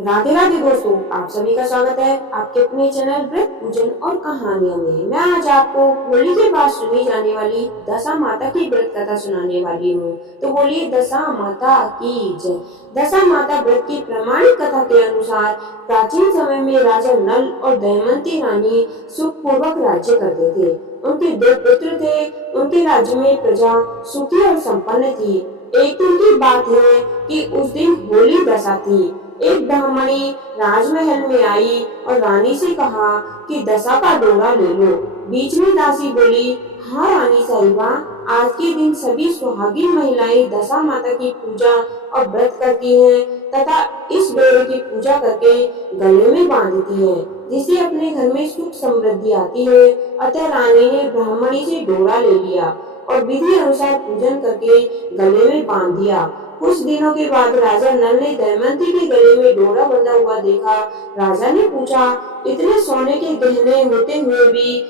राधे राधे दोस्तों, आप सभी का स्वागत है आपके अपने चैनल व्रत पूजन और कहानियों में। मैं आज आपको होली के बाद सुनी जाने वाली दशा माता की व्रत कथा सुनाने वाली हूँ। तो बोलिए दशा माता की जय। दशा माता व्रत की प्रमाणिक कथा के अनुसार प्राचीन समय में राजा नल और दमयंती रानी सुखपूर्वक राज्य करते थे। उनके दो पुत्र थे। उनके राज्य में प्रजा सुखी और संपन्न थी। एक दिन की बात है कि उस दिन होली दशा थी। एक ब्राह्मणी राजमहल में आई और रानी से कहा कि दशा का दौरा ले लो। बीच में दासी बोली, हाँ रानी साहिबा, आज के दिन सभी सुहागिन महिलाएं दशा माता की पूजा और व्रत करती हैं तथा इस डोरे की पूजा करके गले में बांधती हैं, जिससे अपने घर में सुख समृद्धि आती है। अतः रानी ने ब्राह्मणी से डोरा ले लिया और विधि अनुसार पूजन करके गले में बांध दिया। कुछ दिनों के बाद राजा नल ने दमयंती के गले में डोरा बंधा हुआ देखा। राजा ने पूछा, इतने सोने के गहने होते हुए भी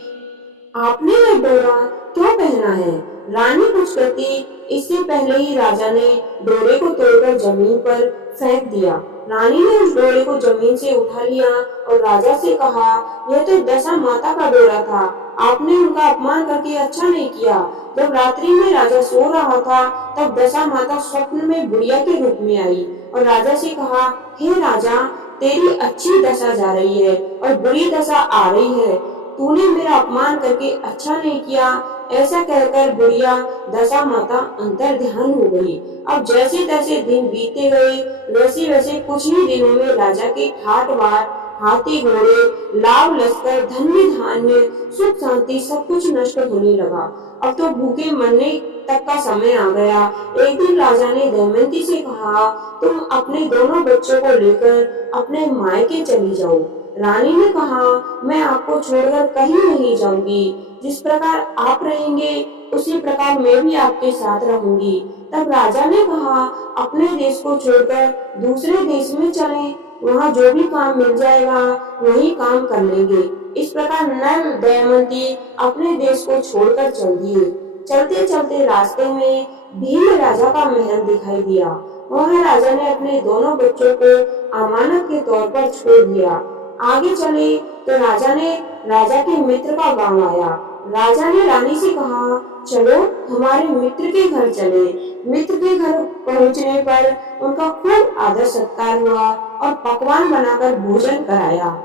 आपने यह डोरा क्यों पहना है? रानी कुछ कहती इससे पहले ही राजा ने डोरे को तोड़कर जमीन पर फेंक दिया। रानी ने उस डोरे को जमीन से उठा लिया और राजा से कहा, यह तो दशा माता का डोरा था। आपने उनका अपमान करके अच्छा नहीं किया। जब रात्रि में राजा सो रहा था तब दशा माता स्वप्न में बुढ़िया के रूप में आई और राजा से कहा, हे राजा, तेरी अच्छी दशा जा रही है और बुरी दशा आ रही है। तूने मेरा अपमान करके अच्छा नहीं किया। ऐसा कहकर बुढ़िया दशा माता अंतर ध्यान हो गई। अब जैसे तैसे दिन बीतते गए, वैसे वैसे कुछ ही दिनों में राजा के ठाट बाट, हाथी घोड़े, लाव लश्कर, धन्य धान्य, सुख शांति सब कुछ नष्ट होने लगा। अब तो भूखे मरने तक का समय आ गया। एक दिन राजा ने दमयंती से कहा, तुम अपने दोनों बच्चों को लेकर अपने मायके चली जाओ। रानी ने कहा, मैं आपको छोड़कर कहीं नहीं जाऊंगी। जिस प्रकार आप रहेंगे उसी प्रकार मैं भी आपके साथ रहूंगी। तब राजा ने कहा, अपने देश को छोड़कर दूसरे देश में चलें, वहाँ जो भी काम मिल जाएगा वही काम कर लेंगे। इस प्रकार नल दमयंती अपने देश को छोड़कर चल दिए। चलते चलते रास्ते में भील राजा का महल दिखाई दिया। वहाँ राजा ने अपने दोनों बच्चों को अमानत के तौर पर छोड़ दिया। आगे चले तो राजा के मित्र का गांव आया। राजा ने रानी से कहा, चलो हमारे मित्र के घर चले। मित्र के घर पहुंचने पर उनका खूब आदर सत्कार हुआ और पकवान बनाकर भोजन कराया।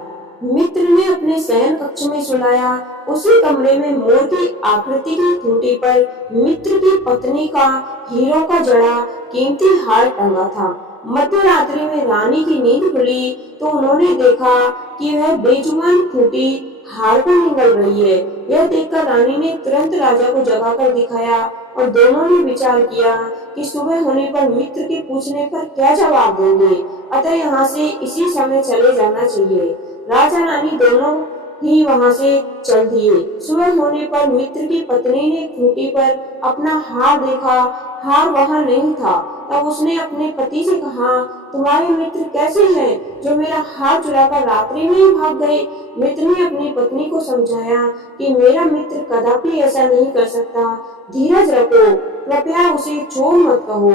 मित्र ने अपने शयन कक्ष में सुलाया। उसी कमरे में मोर की आकृति की खूंटी पर मित्र की पत्नी का हीरों का जड़ा कीमती हार टंगा था। मध्य रात्रि में रानी की नींद खुली तो उन्होंने देखा कि वह बेजुबान खूंटी हार को निगल रही है। यह देखकर रानी ने तुरंत राजा को जगाकर दिखाया और दोनों ने विचार किया कि सुबह होने पर मित्र के पूछने पर क्या जवाब देंगे। अतः यहाँ से इसी समय चले जाना चाहिए। राजा रानी दोनों ही वहाँ से चल दिए। सुबह होने पर मित्र की पत्नी ने खूंटी पर अपना हार देखा। हार वहाँ नहीं था। तब उसने अपने पति से कहा, तुम्हारे मित्र कैसे हैं जो मेरा हार चुराकर रात्रि में ही भाग गए? मित्र ने अपनी पत्नी को समझाया कि मेरा मित्र कदापि ऐसा नहीं कर सकता। धीरज रखो, कृपया उसे चोर मत कहो।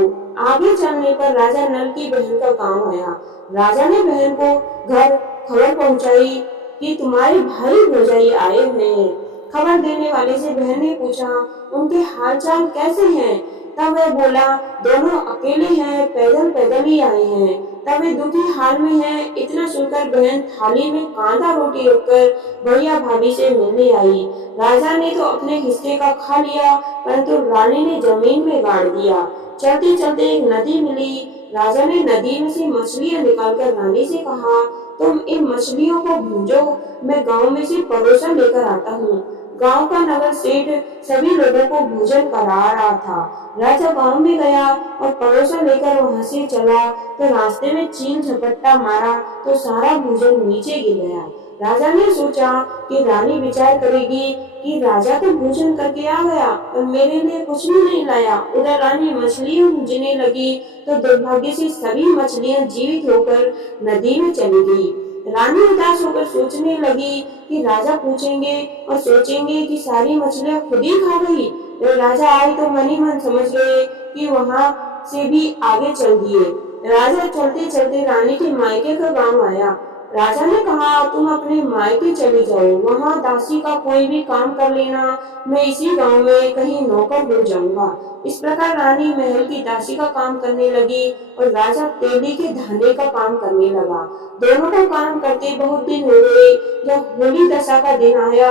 आगे चलने पर राजा नल की बहन का गांव आया। राजा ने बहन को घर खबर पहुंचाई कि तुम्हारे भाई भौजाई आए हुए हैं। खबर देने वाले से बहन ने पूछा, उनके हालचाल कैसे हैं? तब वह बोला, दोनों अकेले हैं, पैदल पैदल ही आए हैं। तब वे दुखी हाल में हैं। इतना सुनकर बहन थाली में कांदा रोटी रखकर भैया भाभी से मिलने आई। राजा ने तो अपने हिस्से का खा लिया, परंतु रानी ने जमीन में गाड़ दिया। चलते चलते एक नदी मिली। राजा ने नदी में से मछलियां निकालकर रानी से कहा, तुम इन मछलियों को भूजो, मैं गांव में से परोसा लेकर आता हूँ। गांव का नगर सेठ सभी लोगों को भोजन करा रहा था। राजा गांव में गया और परोसा लेकर वहां से चला तो रास्ते में चील झपट्टा मारा तो सारा भोजन नीचे गिर गया। राजा ने सोचा कि रानी विचार करेगी कि राजा तो भोजन करके आ गया और मेरे लिए कुछ भी नहीं लाया। उधर रानी मछलियां भूजने लगी तो दुर्भाग्य से सभी मछलियां जीवित होकर नदी में चली गई। रानी उदास होकर सोचने लगी कि राजा पूछेंगे और सोचेंगे कि सारी मछलियां खुद ही खा गई। जब राजा आए तो मन ही मन समझ गए कि वहां से भी आगे चल दिए। राजा चलते चलते रानी के मायके का गांव आया। राजा ने कहा, तुम अपने मायके चली जाओ, वहाँ दासी का कोई भी काम कर लेना, मैं इसी गांव में कहीं नौकर हो जाऊंगा। इस प्रकार रानी महल की दासी का काम करने लगी और राजा तेली के धाने का काम करने लगा। दोनों का काम करते बहुत दिन हो गए। जब होली दशा का दिन आया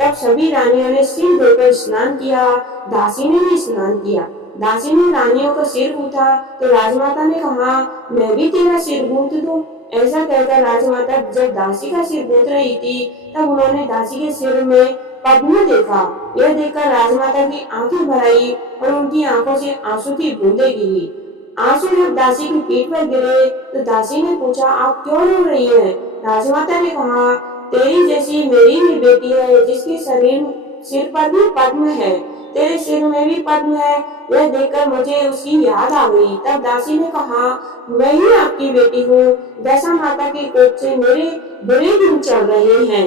तब सभी रानियों ने सिर धोकर स्नान किया। दासी ने भी स्नान किया। दासी ने रानियों का सिर गूंथा तो राजमाता ने कहा, मैं भी तेरा सिर गूंथ दूं। ऐसा कहकर राजमाता जब दासी का सिर गूंथ रही थी तब उन्होंने दासी के सिर में पद्म देखा। यह देखकर राजमाता की आंखें भर आई और उनकी आंखों से आंसू की बूंदें गिरी। आंसू जब दासी की पीठ पर गिरे तो दासी ने पूछा, आप क्यों रो रही हैं? राजमाता ने कहा, तेरी जैसी मेरी भी बेटी है जिसके सिर पर भी पद्म है, तेरे सिर में भी पद्म है। यह देखकर मुझे उसकी याद आ गई। तब दासी ने कहा, मैं ही आपकी बेटी हूँ, दशा माता के कोप से मेरे बुरे दिन चल रहे हैं,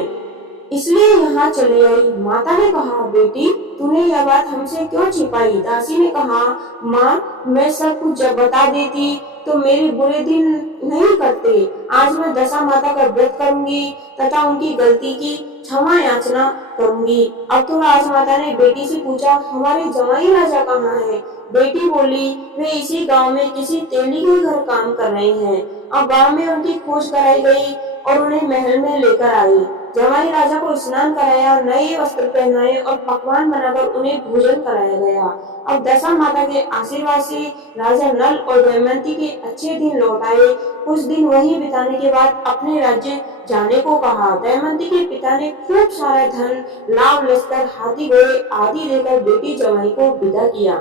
इसलिए यहाँ चली आई। माता ने कहा, बेटी तूने यह बात हमसे क्यों छिपाई? दासी ने कहा, माँ मैं सब कुछ जब बता देती तो मेरे बुरे दिन नहीं करते। आज मैं दशा माता का व्रत करूंगी तथा उनकी गलती की क्षमा याचना करूंगी। अब तो राजमाता ने बेटी से पूछा, हमारे जमाई राजा कहाँ है? बेटी बोली, वे इसी गांव में किसी तेली के घर काम कर रहे हैं। अब गांव में उनकी खोज कराई गई और उन्हें महल में लेकर आई। जमाई राजा को स्नान कराया, नए वस्त्र पहनाए और पकवान बनाकर उन्हें भोजन कराया गया। अब दशा माता के आशीर्वाद से राजा नल और दमयंती के अच्छे दिन लौट आए। कुछ दिन वहीं बिताने के बाद अपने राज्य जाने को कहा। दमयंती के पिता ने खूब सारा धन, लाव लश्कर, हाथी घोड़े आदि देकर बेटी जमाई को विदा किया।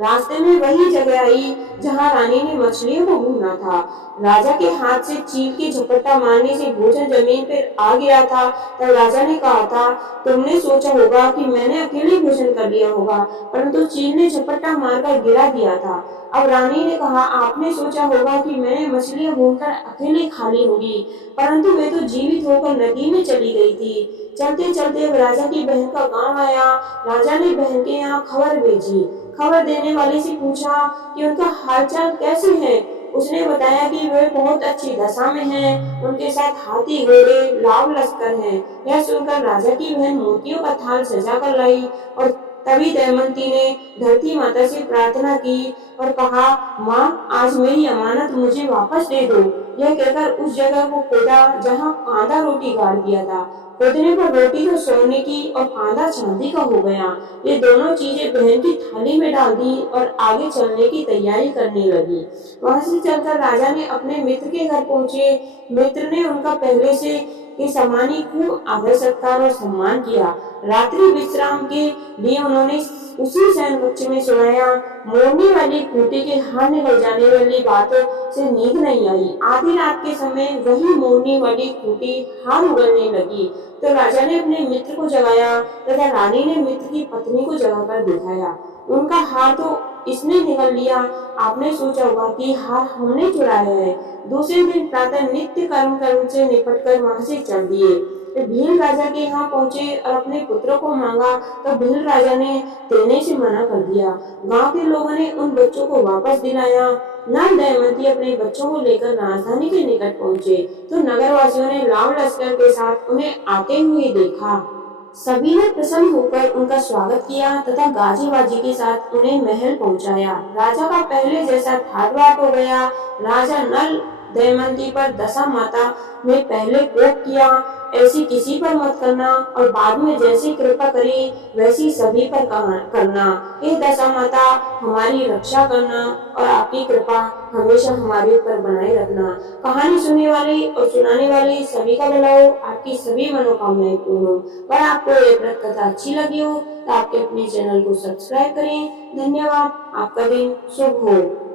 रास्ते में वही जगह आई जहाँ रानी ने मछलियों को भूना था। राजा के हाथ से चील के झपट्टा मारने से भोजन जमीन पर आ गया था। तब राजा ने कहा था, तुमने सोचा होगा कि मैंने अकेले भोजन कर लिया होगा, परंतु चील ने झपट्टा मारकर गिरा दिया था। अब रानी ने कहा, आपने सोचा होगा कि मैंने मछलियां भूनकर अकेले खा ली होगी, परंतु वे तो जीवित होकर नदी में चली गई थी। चलते चलते अब राजा की बहन का गांव आया। राजा ने बहन के यहाँ खबर भेजी। खबर देने वाले से पूछा कि उनका हालचाल कैसे है। उसने बताया कि वे बहुत अच्छी दशा में हैं, उनके साथ हाथी घोड़े लाव लश्कर हैं। यह सुनकर राजा की बहन मोतियों का थाल सजा कर लाई और तभी दमयंती ने धरती माता से प्रार्थना की और कहा, माँ आज मेरी अमानत मुझे वापस दे दो। यह कहकर उस जगह को खोदा जहाँ कांदा रोटी गाड़ दिया था। खोदने पर रोटी तो सोने की और कांदा चांदी का हो गया। ये दोनों चीजें बहन की थाली में डाल दी और आगे चलने की तैयारी करने लगी। वहां से चलकर राजा ने अपने मित्र के घर पहुंचे। मित्र ने उनका पहले से के समान ही खूब आदर सत्कार और सम्मान किया। रात्रि विश्राम के लिए उन्होंने उसी शयन कक्ष में सोया। मोरनी वाली खूंटी के हार निकल जाने वाली बात से नींद नहीं आई। आधी रात के समय वही मोरनी वाली खूंटी हार उगलने लगी तो राजा ने अपने मित्र को जगाया तथा रानी ने मित्र की पत्नी को जगाकर दिखाया। उनका हार तो इसने निगल लिया। आपने सोचा होगा कि हार हमने चुराया है। दूसरे दिन प्रातः नित्य कर्म से निपटकर वहां से चल दिए। भील राजा के यहाँ पहुँचे और अपने पुत्र को मांगा तो भील राजा ने देने से मना कर दिया। गांव के लोगों ने उन बच्चों को वापस दिलाया। नल दमयंती अपने बच्चों को लेकर राजधानी के निकट पहुँचे तो नगरवासियों ने लाव लश्कर के साथ उन्हें आते हुए देखा। सभी ने प्रसन्न होकर उनका स्वागत किया तथा गाजी बाजी के साथ उन्हें महल पहुंचाया। राजा का पहले जैसा ठाट बाट हो गया। राजा नल दमयंती पर दशा माता ने पहले कोप किया, ऐसी किसी पर मत करना और बाद में जैसी कृपा करी वैसी सभी पर करना। हे दशा माता हमारी रक्षा करना और आपकी कृपा हमेशा हमारे ऊपर बनाए रखना। कहानी सुनने वाले और सुनाने वाले सभी का भला हो, आपकी सभी मनोकामनाएं पूर्ण हो। पर आपको ये व्रत कथा अच्छी लगी हो तो आपके अपने चैनल को सब्सक्राइब करें। धन्यवाद। आपका दिन शुभ हो।